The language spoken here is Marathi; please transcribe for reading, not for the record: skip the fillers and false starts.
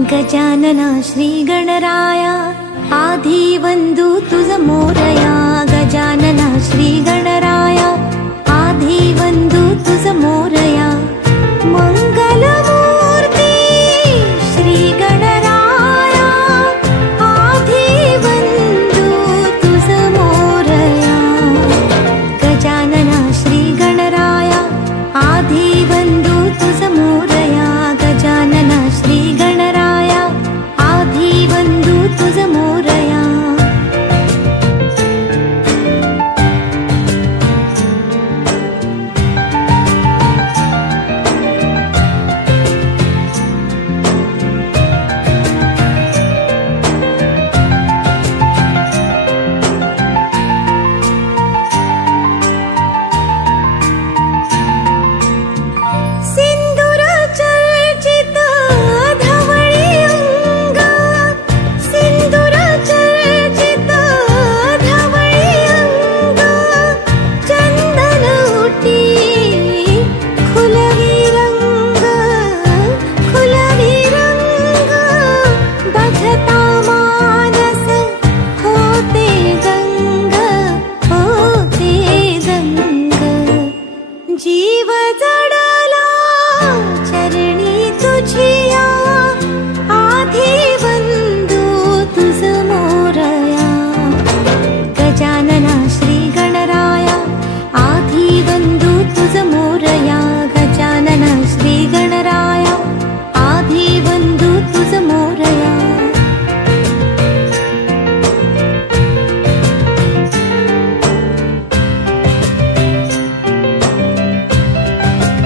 गजानना श्री गणराया आधी वंदू तुझ मोरया. गजानना श्री गणराया आधी वंदू तुझ मोरया. मंगलमूर्ती श्री गणराया आधी वंदू तुझ मोरया. गजानना श्री गणराया आधी वंदू तुझ मोरया. गजानना श्री गणराया आधी वंदू तुझ मोरया. सिंदूर चर्चित धवळी अंग. सिंदूर चर्चित धवळी अंग. चंदन उटी खुलवी रंग. खुलवी रंग बघता मानस होते गंग. होते गंग. जीव